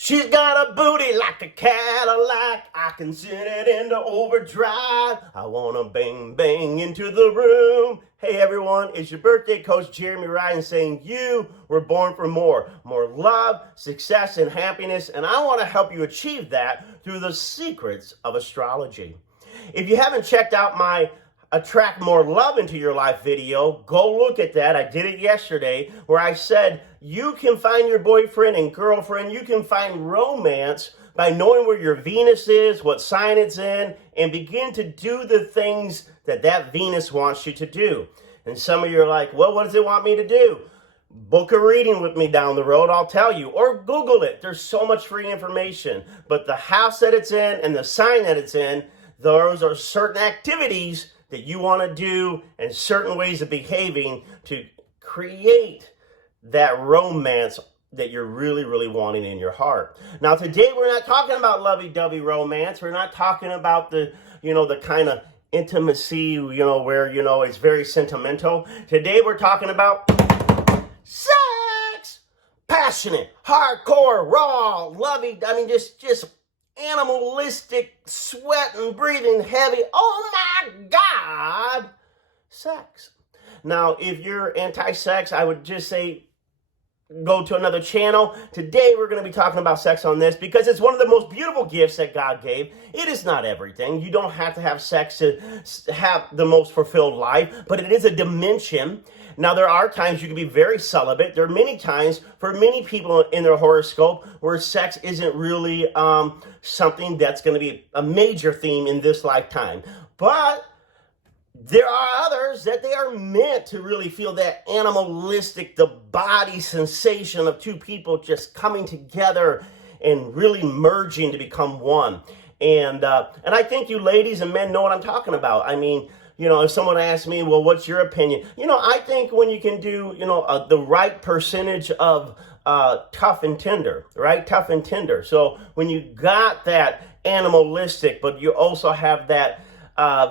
She's got a booty like a Cadillac. I can send it into overdrive. I wanna bang bang into the room. Hey everyone, it's your birthday coach Jeremy Ryan saying you were born for more love, success, and happiness, and I want to help you achieve that through the secrets of astrology. If you haven't checked out my Attract More Love into Your Life video, go look at that. I did it yesterday where I said you can find your boyfriend and girlfriend, you can find romance by knowing where your Venus is, what sign it's in, and begin to do the things that Venus wants you to do. And some of you are like, well, what does it want me to do? Book a reading with me down the road, I'll tell you. Or Google it. There's so much free information. But the house that it's in and the sign that it's in, those are certain activities that you want to do and certain ways of behaving to create that romance that you're really, really wanting in your heart. Now, today we're not talking about lovey-dovey romance. We're not talking about the kind of intimacy, where, it's very sentimental. Today we're talking about sex! Passionate, hardcore, raw, just animalistic, sweating, breathing heavy. Oh my God! Sex. Now, if you're anti-sex, I would just say go to another channel. Today, we're going to be talking about sex on this because it's one of the most beautiful gifts that God gave. It is not everything. You don't have to have sex to have the most fulfilled life, but it is a dimension. Now, there are times you can be very celibate. There are many times for many people in their horoscope where sex isn't really something that's going to be a major theme in this lifetime. But there are others that they are meant to really feel that animalistic, the body sensation of two people just coming together and really merging to become one. And I think you ladies and men know what I'm talking about. I mean, if someone asks me, well, what's your opinion? I think when you can do, the right percentage of tough and tender, right? Tough and tender. So when you got that animalistic, but you also have that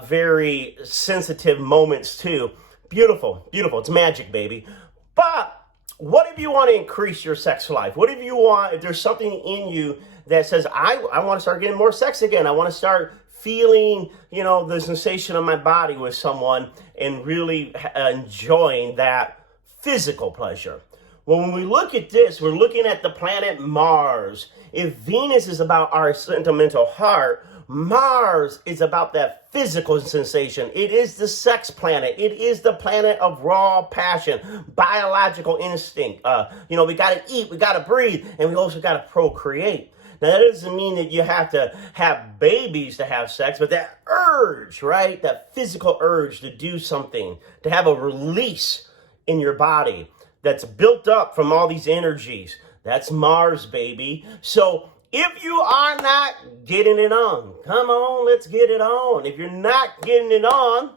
very sensitive moments too. Beautiful, beautiful. It's magic, baby. But what if you want to increase your sex life? What if there's something in you that says, I want to start getting more sex again. I want to start feeling, the sensation of my body with someone and really enjoying that physical pleasure. Well, when we look at this, we're looking at the planet Mars. If Venus is about our sentimental heart, Mars is about that physical sensation. It is the sex planet. It is the planet of raw passion, biological instinct. We got to eat, we got to breathe, and we also got to procreate. Now, that doesn't mean that you have to have babies to have sex, but that urge, right? That physical urge to do something, to have a release in your body that's built up from all these energies. That's Mars, baby. So if you are not getting it on, come on, let's get it on. If you're not getting it on,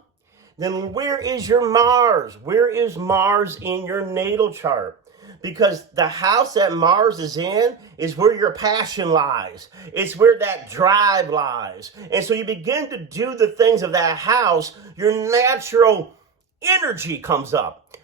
then where is your Mars? Where is Mars in your natal chart? Because the house that Mars is in is where your passion lies. It's where that drive lies. And so you begin to do the things of that house, your natural energy comes up.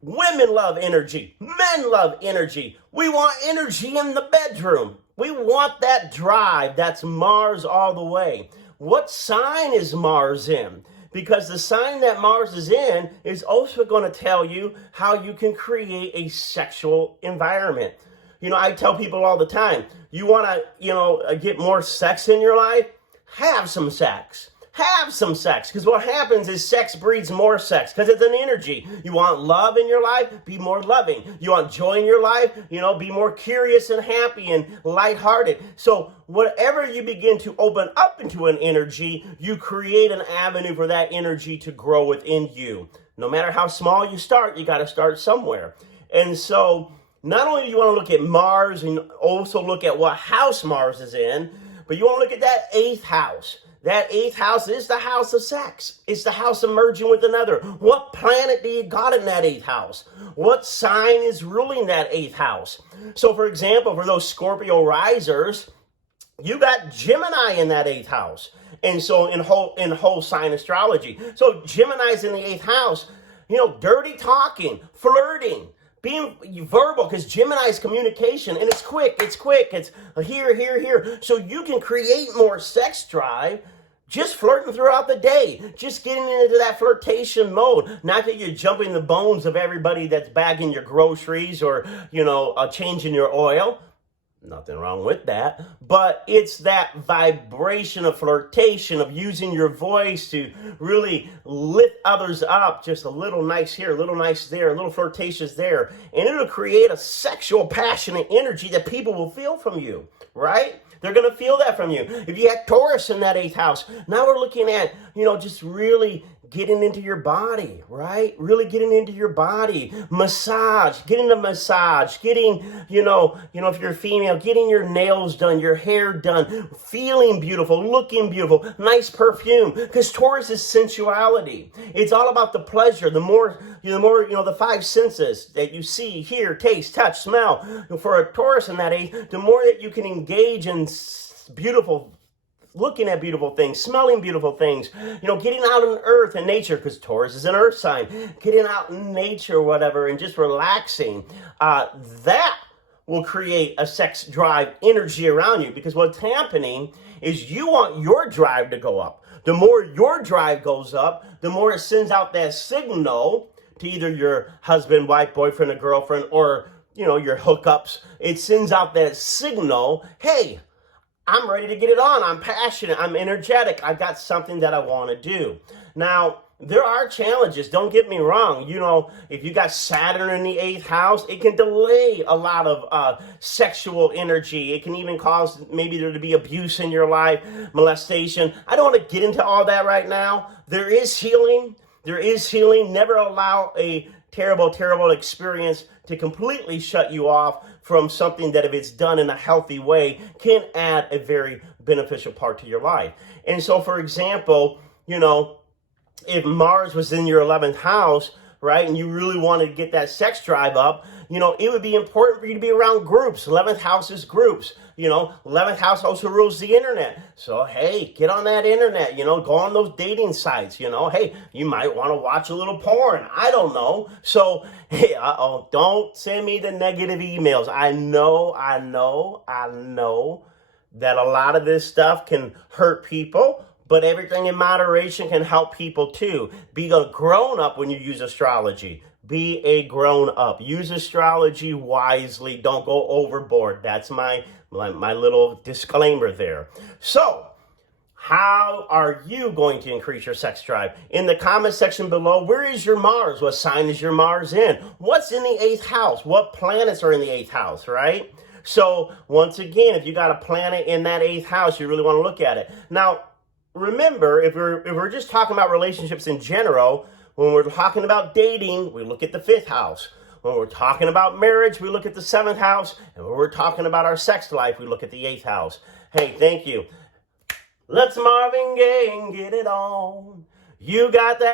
Women love energy. Men love energy. We want energy in the bedroom. We want that drive. That's Mars all the way. What sign is Mars in? Because the sign that Mars is in is also going to tell you how you can create a sexual environment. I tell people all the time, you want to, get more sex in your life? Have some sex. Have some sex, because what happens is sex breeds more sex, because it's an energy. You want love in your life? Be more loving. You want joy in your life? Be more curious and happy and lighthearted. So whatever you begin to open up into an energy, you create an avenue for that energy to grow within you. No matter how small you start, you got to start somewhere. And so not only do you want to look at Mars and also look at what house Mars is in, but you want to look at that 8th house. That 8th house is the house of sex. It's the house of merging with another. What planet do you got in that 8th house? What sign is ruling that 8th house? So, for example, for those Scorpio risers, you got Gemini in that 8th house. And so in whole sign astrology. So Gemini's in the 8th house, dirty talking, flirting, being verbal, because Gemini is communication, and it's quick, it's here, here, here. So you can create more sex drive just flirting throughout the day, just getting into that flirtation mode. Not that you're jumping the bones of everybody that's bagging your groceries or, changing your oil. Nothing wrong with that, but it's that vibration of flirtation, of using your voice to really lift others up. Just a little nice here, a little nice there, a little flirtatious there. And it'll create a sexual, passionate energy that people will feel from you, right? They're going to feel that from you. If you had Taurus in that 8th house, now we're looking at, just really getting into your body, right? Really getting into your body. Massage, getting a massage, getting, if you're a female, getting your nails done, your hair done, feeling beautiful, looking beautiful, nice perfume. Because Taurus is sensuality. It's all about the pleasure. The more, the 5 senses that you see, hear, taste, touch, smell. For a Taurus in that 8, the more that you can engage in beautiful, looking at beautiful things, smelling beautiful things, getting out in earth and nature, because Taurus is an earth sign, getting out in nature, whatever, and just relaxing, that will create a sex drive energy around you, because what's happening is you want your drive to go up. The more your drive goes up, the more it sends out that signal to either your husband, wife, boyfriend, or girlfriend, or, your hookups. It sends out that signal, hey, I'm ready to get it on. I'm passionate. I'm energetic. I got something that I want to do. Now, there are challenges. Don't get me wrong. If you got Saturn in the 8th house, it can delay a lot of sexual energy. It can even cause maybe there to be abuse in your life, molestation. I don't want to get into all that right now. There is healing. There is healing. Never allow a terrible, terrible experience to completely shut you off from something that, if it's done in a healthy way, can add a very beneficial part to your life. And so, for example, if Mars was in your 11th house, right, and you really wanted to get that sex drive up, it would be important for you to be around groups. 11th house is groups. 11th house also rules the internet. So, hey, get on that internet, go on those dating sites, hey, you might want to watch a little porn. I don't know. So, hey, don't send me the negative emails. I know that a lot of this stuff can hurt people, but everything in moderation can help people too. Be a grown-up when you use astrology. Be a grown-up. Use astrology wisely. Don't go overboard. That's my little disclaimer there. So, how are you going to increase your sex drive? In the comment section below, where is your Mars? What sign is your Mars in? What's in the 8th house? What planets are in the 8th house, right? So, once again, if you got a planet in that 8th house, you really want to look at it. Now, remember, if we're just talking about relationships in general, when we're talking about dating, we look at the 5th house. When we're talking about marriage, we look at the 7th house. And when we're talking about our sex life, we look at the 8th house. Hey, thank you. Let's Marvin Gaye and get it on. You got that.